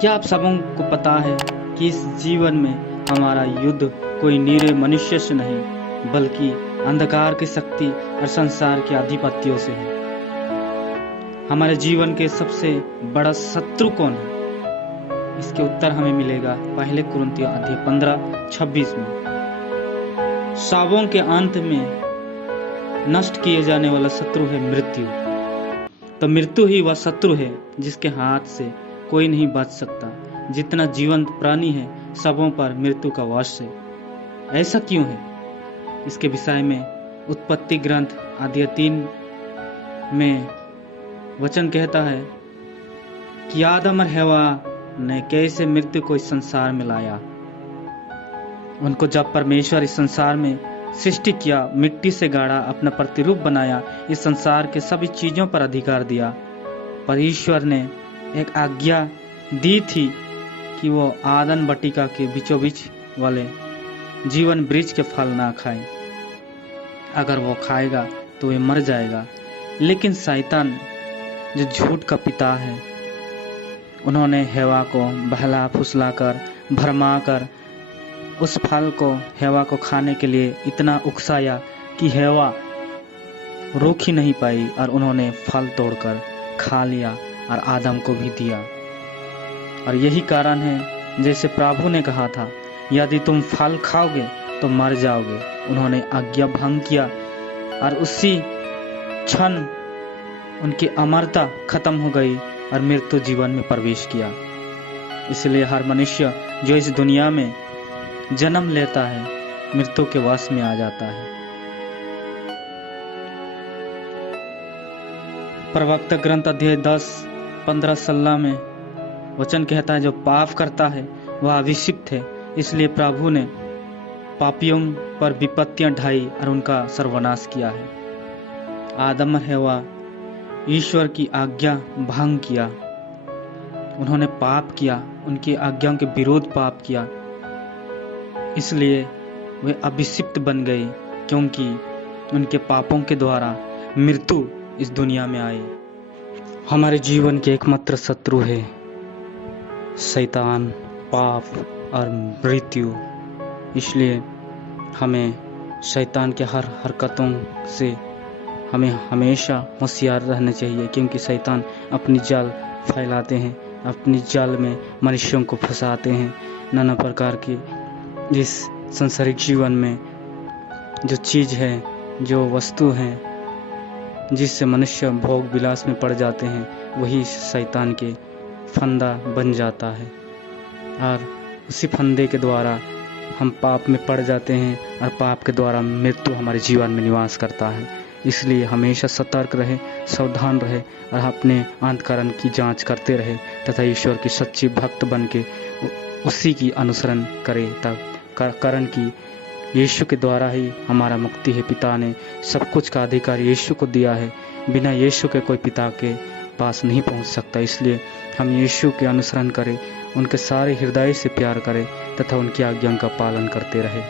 क्या आप सबों को पता है कि इस जीवन में हमारा युद्ध कोई निरे मनुष्य से नहीं बल्कि अंधकार की शक्ति और संसार के आधिपत्यों से है। हमारे जीवन के सबसे बड़ा शत्रु कौन है? इसके उत्तर हमें मिलेगा पहले कुरिन्थियों अध्याय 15-26 में। सावों के अंत में नष्ट किए जाने वाला शत्रु है मृत्यु। तो मृत्यु ही वह शत्रु है जिसके हाथ से कोई नहीं बच सकता। जितना जीवंत प्राणी है सबों पर मृत्यु का वास है। ऐसा क्यों है? इसके विषय में उत्पत्ति ग्रंथ अध्याय 3 में वचन कहता है कि आदम और हव्वा ने कैसे मृत्यु को इस संसार में लाया। उनको जब परमेश्वर इस संसार में सृष्टि किया, मिट्टी से गाड़ा, अपना प्रतिरूप बनाया, इस संसार के सभी चीजों पर अधिकार दिया, पर ईश्वर ने एक आज्ञा दी थी कि वो आदन बटिका के बीचों बीच वाले जीवन वृक्ष के फल ना खाए। अगर वो खाएगा तो वे मर जाएगा। लेकिन शैतान जो झूठ का पिता है, उन्होंने हव्वा को बहला फुसला कर भरमा कर उस फल को हव्वा को खाने के लिए इतना उकसाया कि हव्वा रोक ही नहीं पाई और उन्होंने फल तोड़कर खा लिया और आदम को भी दिया। और यही कारण है जैसे प्रभु ने कहा था, यदि तुम फल खाओगे तो मर जाओगे। उन्होंने आज्ञा भंग किया और उसी क्षण उनकी अमरता खत्म हो गई और मृत्यु जीवन में प्रवेश किया। इसलिए हर मनुष्य जो इस दुनिया में जन्म लेता है मृत्यु के वश में आ जाता है। प्रवक्ता ग्रंथ अध्याय 10-15-16 में वचन कहता है, जो पाप करता है वह अभिषिक्त है। इसलिए प्रभु ने पापियों पर विपत्तियां ढाई और उनका सर्वनाश किया है। आदम और हव्वा ईश्वर की आज्ञा भंग किया, उन्होंने पाप किया, उनकी आज्ञाओं के विरोध पाप किया, इसलिए वे अभिषिक्त बन गए, क्योंकि उनके पापों के द्वारा मृत्यु इस दुनिया में आई। हमारे जीवन के एकमात्र शत्रु है शैतान, पाप और मृत्यु। इसलिए हमें शैतान के हर हरकतों से हमें हमेशा होशियार रहना चाहिए, क्योंकि शैतान अपनी जाल फैलाते हैं, अपनी जाल में मनुष्यों को फंसाते हैं। नाना प्रकार की इस संसारिक जीवन में जो चीज़ है, जो वस्तु है, जिससे मनुष्य भोग विलास में पड़ जाते हैं, वही शैतान के फंदा बन जाता है और उसी फंदे के द्वारा हम पाप में पड़ जाते हैं और पाप के द्वारा मृत्यु हमारे जीवन में निवास करता है। इसलिए हमेशा सतर्क रहे, सावधान रहे और अपने अंतःकरण की जांच करते रहे तथा ईश्वर की सच्ची भक्त बन के उसी की अनुसरण करे, तब कारण की यीशु के द्वारा ही हमारा मुक्ति है। पिता ने सब कुछ का अधिकार यीशु को दिया है, बिना यीशु के कोई पिता के पास नहीं पहुंच सकता। इसलिए हम यीशु के अनुसरण करें, उनके सारे हृदय से प्यार करें तथा उनकी आज्ञाओं का पालन करते रहें।